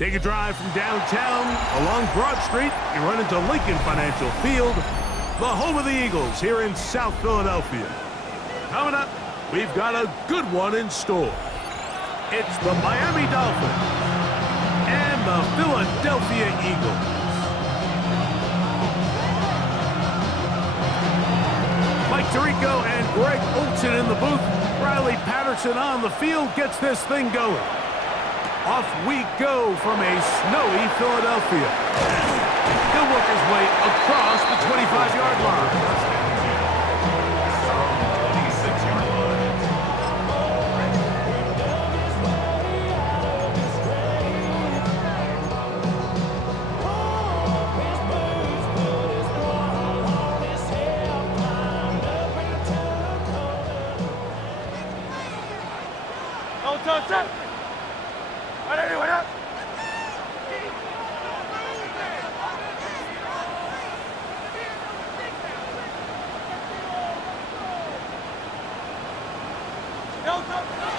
Take a drive from downtown along Broad Street. You run into Lincoln Financial Field, the home of the Eagles here in South Philadelphia. Coming up, we've got a good one in store. It's the Miami Dolphins and the Philadelphia Eagles. Mike Tirico and Greg Olsen in the booth. Riley Patterson on the field gets this thing going. Off we go from a snowy Philadelphia. He'll work his way across the 25-yard line.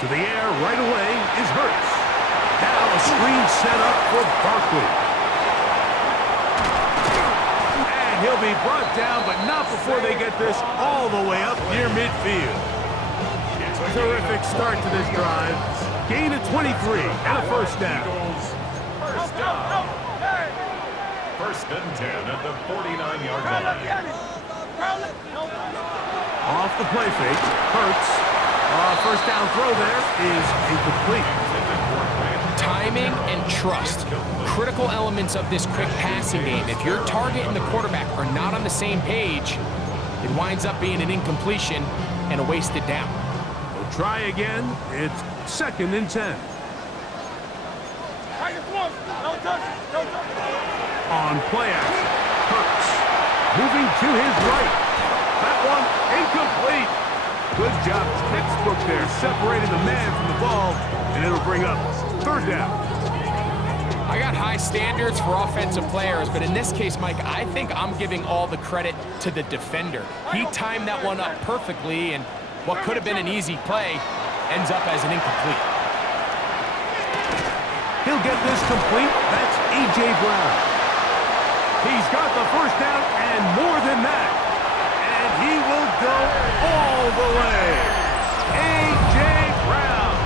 To the air right away is Hurts. Now a screen set up for Barkley. And he'll be brought down, but not before they get this all the way up near midfield. Terrific start to this drive. Gain of 23 and a first down. First and 10 at the 49-yard line. Off the play fake, Hurts. First down throw there is incomplete. Timing and trust, critical elements of this quick passing game. If your target and the quarterback are not on the same page, it winds up being an incompletion and a wasted down. We'll try again. It's second and 10. On play action, Hurts moving to his right. That one incomplete. Good job, textbook there, separating the man from the ball, and it'll bring up third down. I got high standards for offensive players, but in this case, Mike, I think I'm giving all the credit to the defender. He timed that one up perfectly, and what could have been an easy play ends up as an incomplete. He'll get this complete. That's A.J. Brown. He's got the first down and more than that. And he will go all the way. A.J. Brown.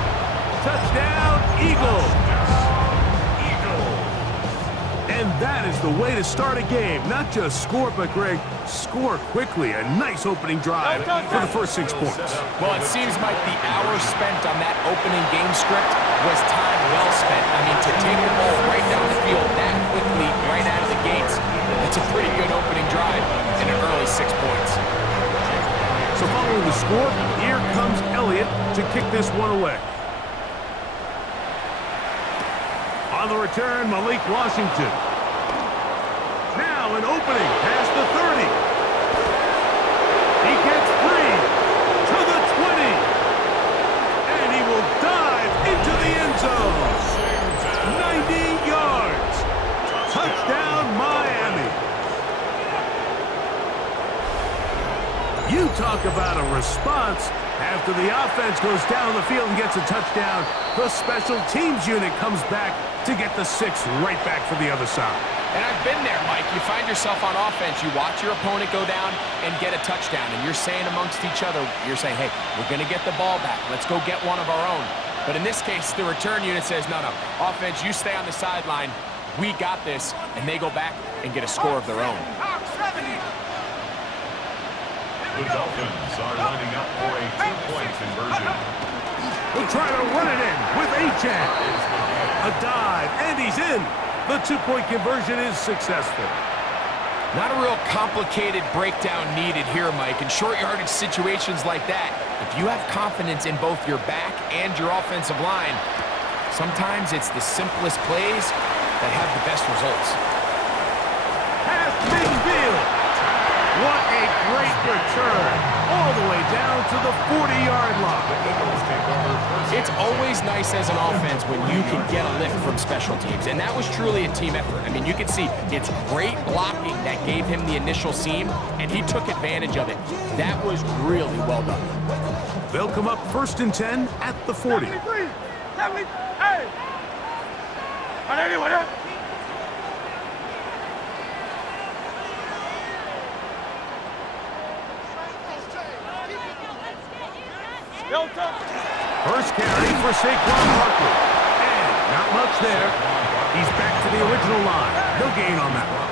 Touchdown, Eagles. And that is the way to start a game. Not just score, but, Greg, score quickly. A nice opening drive for the first 6 points. Well, it seems like the hours spent on that opening game script was time well spent. I mean, to take the ball right down the field that quickly, right out of the gates, it's a pretty good opening drive and an early 6 points. So following the score, here comes Elliott to kick this one away. On the return, Malik Washington. Now an opening past the 30. He gets free to the 20. And he will dive into the end zone. 90 yards. Touchdown, Miami. You talk about a response. After the offense goes down the field and gets a touchdown, the special teams unit comes back to get the 6 right back for the other side. And I've been there, Mike. You find yourself on offense, you watch your opponent go down and get a touchdown, and you're saying amongst each other, you're saying, hey, we're going to get the ball back. Let's go get one of our own. But in this case, the return unit says, no, offense, you stay on the sideline. We got this, and they go back and get a score of their own. The Dolphins are lining up for a 2-point conversion. We'll try to run it in with Achane. A dive, and he's in. The 2-point conversion is successful. Not a real complicated breakdown needed here, Mike. In short yardage situations like that, if you have confidence in both your back and your offensive line, sometimes it's the simplest plays that have the best results. Half midfield. What a great return. All the way down to the 40-yard line. It's always nice as an offense when you can get a lift from special teams, and that was truly a team effort. I mean, you can see it's great blocking that gave him the initial seam, and he took advantage of it. That was really well done. They'll come up first and 10 at the 40. First carry for Saquon Barkley. And not much there. He's back to the original line. No gain on that one.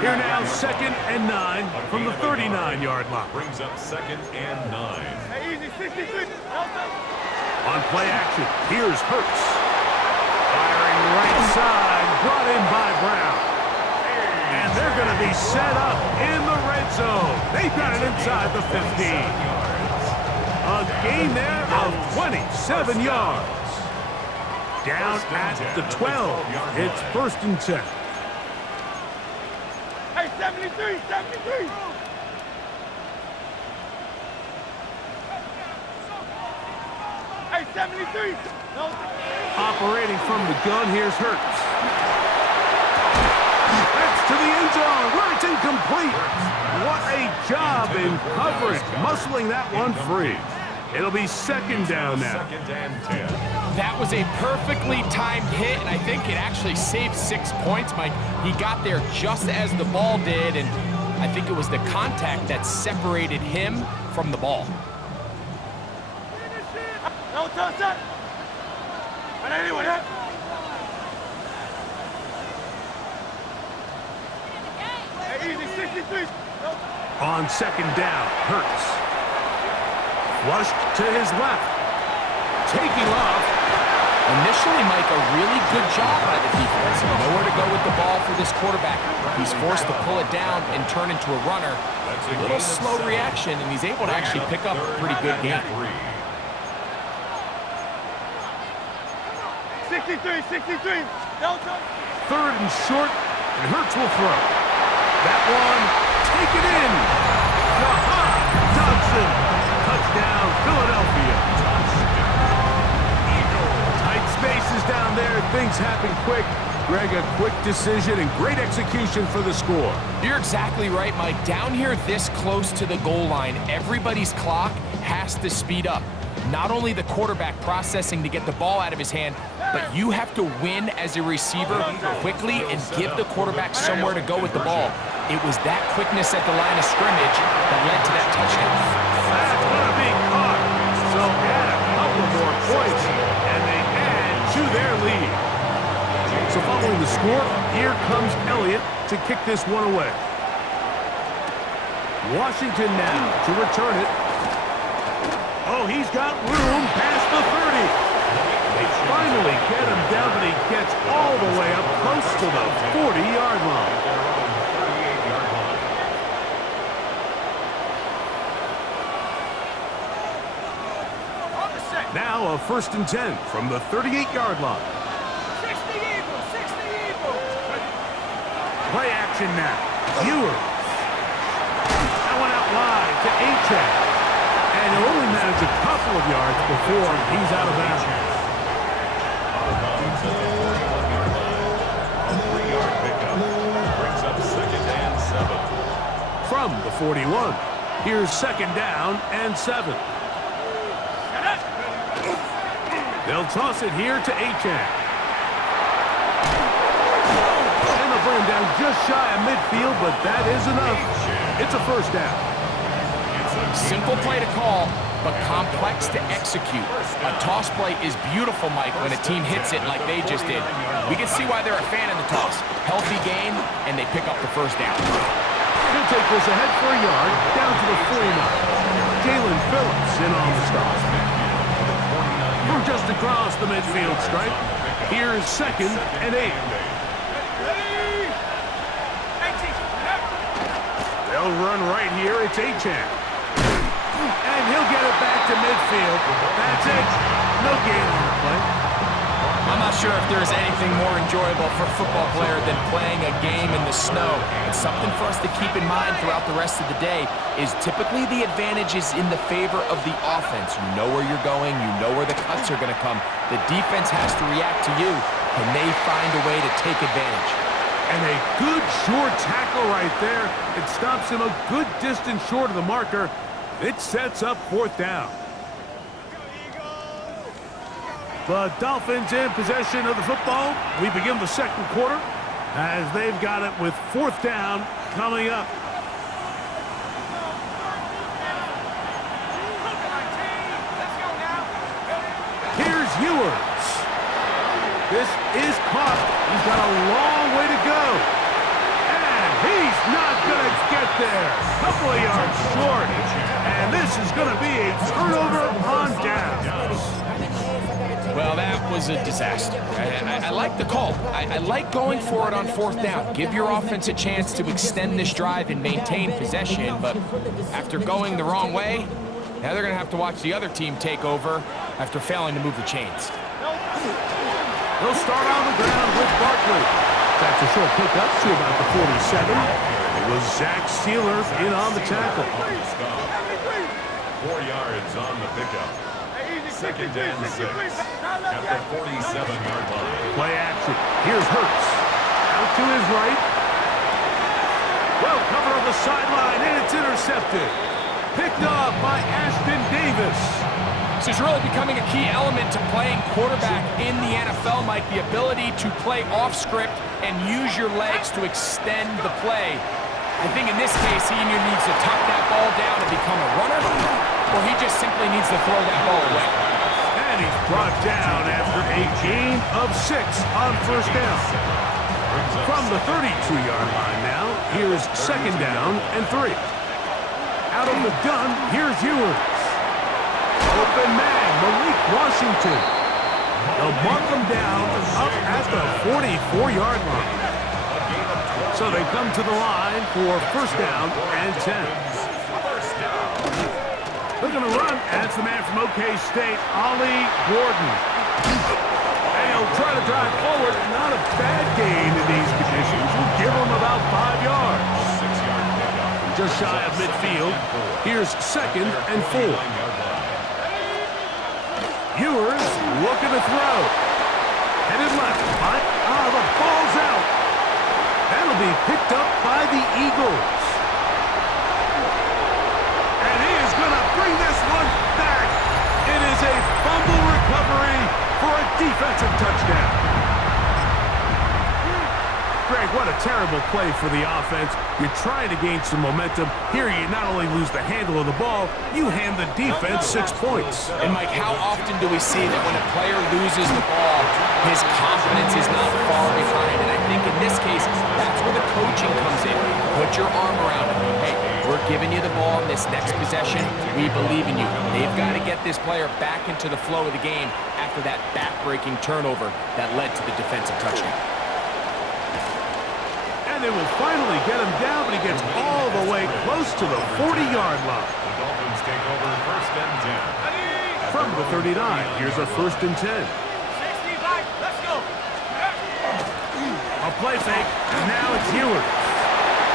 Here now, 2nd and 9 from the 39-yard line. Brings up 2nd and 9. On play action, here's Hurts. Firing right side, brought in by Brown. And they're going to be set up in the red zone. They've got it inside the 15. A gain there of 27 yards. Down at the 12. It's 1st and 10. Hey, 73, 73. Hey, 73. Operating from the gun, here's Hurts. That's to the end zone, where it's incomplete. What a job in coverage, muscling that one free. It'll be 2nd down now. 2nd and 10. That was a perfectly timed hit, and I think it actually saved 6 points, Mike. He got there just as the ball did, and I think it was the contact that separated him from the ball. On 2nd down, Hurts. Flushed to his left. Taking off. Initially, Mike, a really good job by the defense. Nowhere to go with the ball for this quarterback. He's forced to pull it down and turn into a runner. A little slow reaction, and he's able to actually pick up a pretty good game. 63, 63. 3rd and short, and Hurts will throw. That one, take it in. Dodson. Touchdown, Philadelphia. Tight spaces down there. Things happen quick. Greg, a quick decision and great execution for the score. You're exactly right, Mike. Down here this close to the goal line, everybody's clock has to speed up. Not only the quarterback processing to get the ball out of his hand, but you have to win as a receiver quickly and give the quarterback somewhere to go with the ball. It was that quickness at the line of scrimmage that led to that touchdown. That's going to be caught. So add a couple more points, and they add to their lead. So following the score, here comes Elliott to kick this one away. Washington now to return it. Oh, he's got room past the 30. They finally get him down, but he gets all the way up close to the 40-yard line. Now a 1st and 10 from the 38-yard line. 60 Eagles, 60 Eagles. Play action now. Ewers. That one out wide to Achane. And he'll only manage a couple of yards before he's out of bounds. A 3-yard pickup. Brings up 2nd and 7. From the 41, here's 2nd down and 7. They'll toss it here to Achane. And they'll bring him down just shy of midfield, but that is enough. It's a 1st down. Simple play to call, but complex to execute. A toss play is beautiful, Mike, when a team hits it like they just did. We can see why they're a fan of the toss. Healthy game, and they pick up the 1st down. He'll take this ahead for a yard, down to the 49. Jalen Phillips in on the stop. From just across the midfield stripe, here's 2nd and 8. They'll run right here. It's Achane. And he'll get it back to midfield. That's it. No gain on the play. I'm not sure if there's anything more enjoyable for a football player than playing a game in the snow. It's something for us to keep in mind throughout the rest of the day is typically the advantage is in the favor of the offense. You know where you're going. You know where the cuts are going to come. The defense has to react to you. Can they find a way to take advantage? And a good short tackle right there. It stops him a good distance short of the marker. It sets up 4th down. The Dolphins in possession of the football. We begin the second quarter as they've got it with fourth down coming up. Here's Ewers. This is caught. He's got a long way to go. And he's not going to get there. Couple of yards short. And this is going to be a turnover on downs. Well, that was a disaster. I like the call. I like going for it on fourth down. Give your offense a chance to extend this drive and maintain possession. But after going the wrong way, now they're going to have to watch the other team take over after failing to move the chains. They'll start on the ground with Barkley. That's a short pickup to about the 47. It was Zach Sealer in on the tackle. 4 yards on the pickup. Second and 6 at the 47-yard line. Play action. Here's Hurts. Out to his right. Well covered on the sideline, and it's intercepted. Picked off by Ashton Davis. This is really becoming a key element to playing quarterback in the NFL, Mike, the ability to play off script and use your legs to extend the play. I think in this case, he either needs to tuck that ball down and become a runner, or he just simply needs to throw that ball away. And he's brought down after a gain of 6 on first down. From the 32-yard line now, here's second down and 3. Out of the gun, here's Ewers. Open man, Malik Washington. They'll mark him down up at the 44-yard line. So they come to the line for first down and 10. They're going to run. That's the man from OK State, Ollie Gordon. And he'll try to drive forward. Not a bad gain in these conditions. We'll give him about 5 yards. Just shy of midfield. Here's second and 4. Ewers looking to throw. Headed left. The ball's out. That'll be picked up by the Eagles. And he is going to bring this one back. It is a fumble recovery for a defensive touchdown. Greg, what a terrible play for the offense. You're trying to gain some momentum. Here you not only lose the handle of the ball, you hand the defense 6 points. And Mike, how often do we see that when a player loses the ball, his confidence is not far behind? And I think in this case, that's where the coaching comes in. Put your arm around him. Hey, we're giving you the ball in this next possession. We believe in you. They've got to get this player back into the flow of the game after that back-breaking turnover that led to the defensive touchdown. And they will finally get him down, but he gets all the way close to the 40-yard line. The Dolphins take over first and 10. From the 39, here's a first and 10. 65, let's go. A play fake, and now it's Ewers.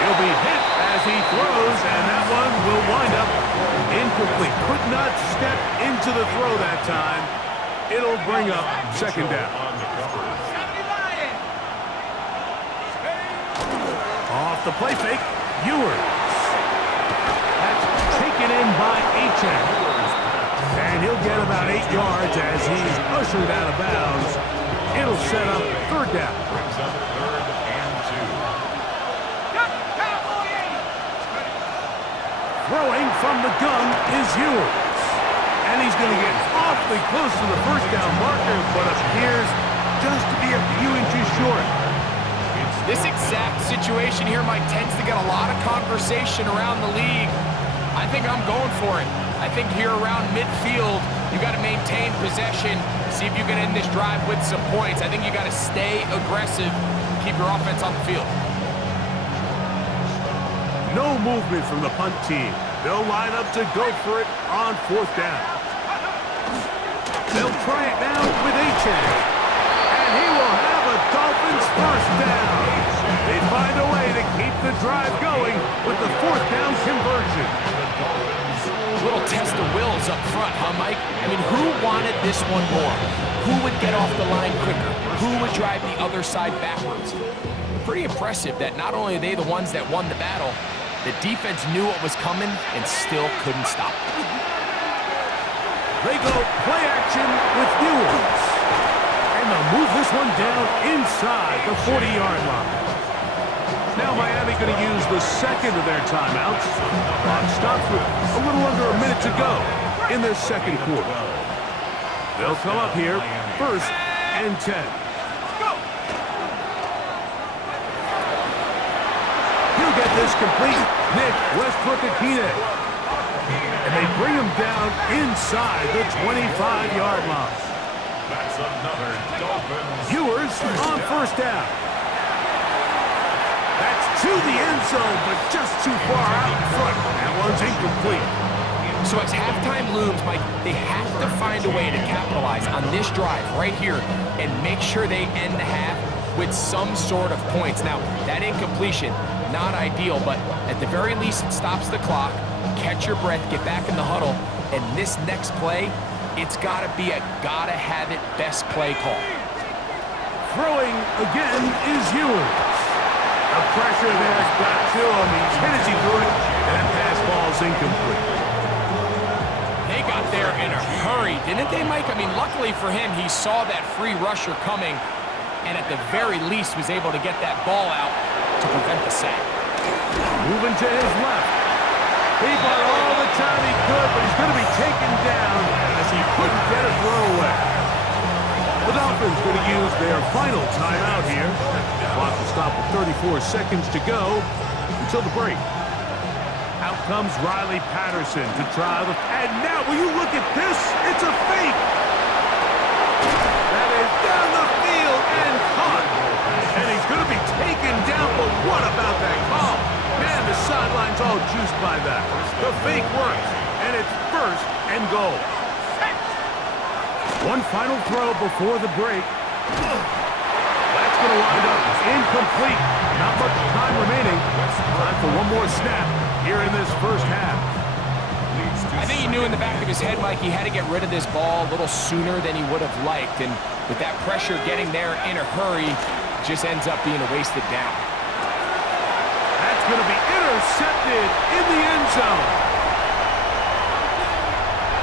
He'll be hit as he throws, and that one will wind up incomplete. Could not step into the throw that time. It'll bring up second down. Off the play fake, Ewers. That's taken in by Achane. And he'll get about 8 yards as he's ushered out of bounds. It'll set up third down. Brings up third and 2. Throwing from the gun is Ewers. And he's going to get awfully close to the first down marker, but appears just to be a few inches short. This exact situation here, Mike, tends to get a lot of conversation around the league. I think I'm going for it. I think here around midfield, you got to maintain possession, see if you can end this drive with some points. I think you got to stay aggressive, keep your offense on the field. No movement from the punt team. They'll line up to go for it on fourth down. They'll try it now with Achane. And he will have a Dolphins first down. They find a way to keep the drive going with the fourth down conversion. A little test of wills up front, huh, Mike? I mean, who wanted this one more? Who would get off the line quicker? Who would drive the other side backwards? Pretty impressive that not only are they the ones that won the battle, the defense knew what was coming and still couldn't stop it. They go play action with Ewers. they'll move this one down inside the 40-yard line. Now Miami going to use the second of their timeouts. Clock stops with a little under a minute to go in their second quarter. They'll come up here, 1st and 10. He'll get this complete. Nick Westbrook-Akine. And they bring him down inside the 25-yard line. That's another Dolphins. Ewers on 1st down. That's to the end zone, but just too far out in front. That one's incomplete. So as halftime looms, Mike, they have to find a way to capitalize on this drive right here and make sure they end the half with some sort of points. Now, that incompletion, not ideal, but at the very least, it stops the clock. Catch your breath, get back in the huddle, and this next play, it's got to be a gotta-have-it best play call. Throwing again is Ewers. The pressure there got to him. He's hit as he threw it, and that pass falls incomplete. They got there in a hurry, didn't they, Mike? I mean, luckily for him, he saw that free rusher coming, and at the very least was able to get that ball out to prevent the sack. Moving to his left. He bought all the time he could, but he's going to be taken down as he couldn't get a throw away. The Dolphins going to use their final timeout here. Clock will stop with 34 seconds to go until the break. Out comes Riley Patterson to try the... And now, will you look at this? It's a fake! That is down the field and caught. And he's going to be taken down, but what about that call? Man, the sideline's all juiced by that. The fake works, and it's 1st and goal. One final throw before the break. That's going to wind up incomplete. Not much time remaining. Time for one more snap here in this first half. I think he knew in the back of his head, Mike, he had to get rid of this ball a little sooner than he would have liked. And with that pressure getting there in a hurry, it just ends up being a wasted down. That's going to be intercepted in the end zone.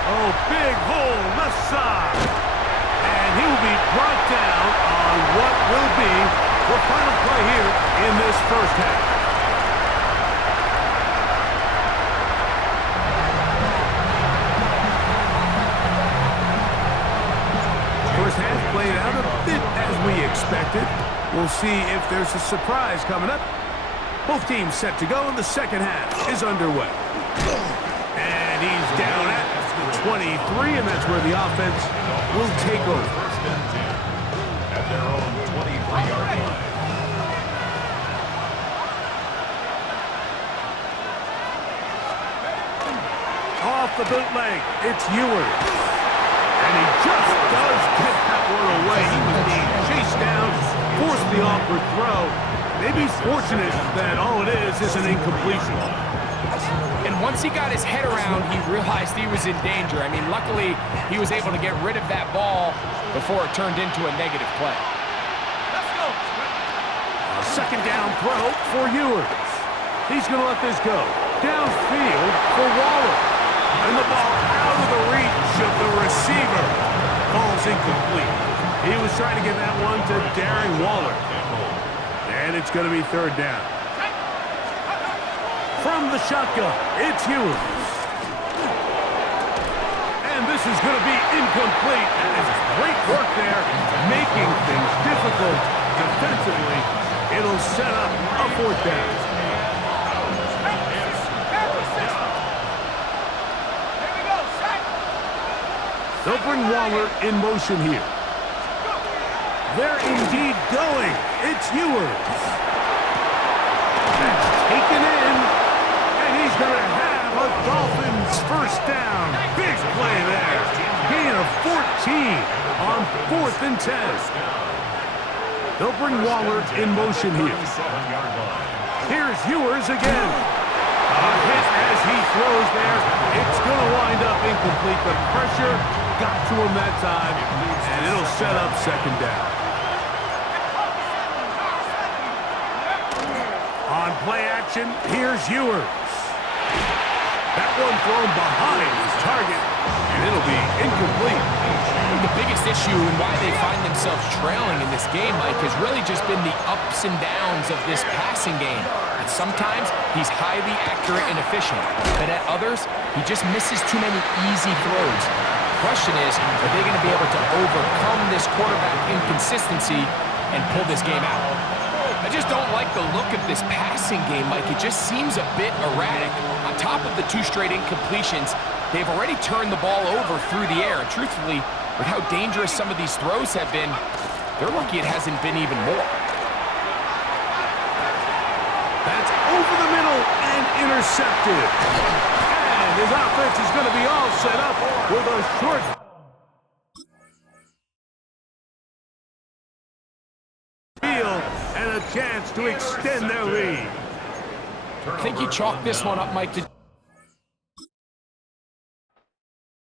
Oh, big hole left side. And he will be brought down on what will be the final play here in this first half. First half played out a bit as we expected. We'll see if there's a surprise coming up. Both teams set to go, and the second half is underway. And he's down at the 23, and that's where the offense will take over. 1st and 10 at their own 23-yard line. Off the bootleg, it's Ewers. And he just does get that one away. He was being chased down, forced the awkward throw. Maybe he's fortunate that all it is an incompletion. And once he got his head around, he realized he was in danger. I mean, luckily, he was able to get rid of that ball before it turned into a negative play. Let's go. A second down throw for Ewers. He's going to let this go. Downfield for Waller. And the ball out of the reach of the receiver. Falls incomplete. He was trying to get that one to Darren Waller. And it's going to be 3rd down. From the shotgun, it's Ewers. And this is going to be incomplete. That is great work there, making things difficult defensively. It'll set up a 4th down. They'll bring Waller in motion here. They're indeed going. It's Ewers. That's taken in. And he's going to have a Dolphins 1st down. Big play there. Gain of 14 on 4th and 10. They'll bring Waller in motion here. Here's Ewers again. A hit as he throws there. It's going to wind up incomplete. The pressure got to him that time, and it'll set up 2nd down. On play action, here's Ewers. That one thrown behind his target, and it'll be incomplete. think the biggest issue and why they find themselves trailing in this game, Mike, has really just been the ups and downs of this passing game. And sometimes he's highly accurate and efficient, but at others, he just misses too many easy throws. The question is, are they going to be able to overcome this quarterback inconsistency and pull this game out? I just don't like the look of this passing game, Mike. It just seems a bit erratic. On top of the 2 straight incompletions, they've already turned the ball over through the air. And truthfully, with how dangerous some of these throws have been, they're lucky it hasn't been even more. That's over the middle and intercepted. And his offense is going to be all set up with a short field and a chance to extend their lead. I think you chalked this one up, Mike, to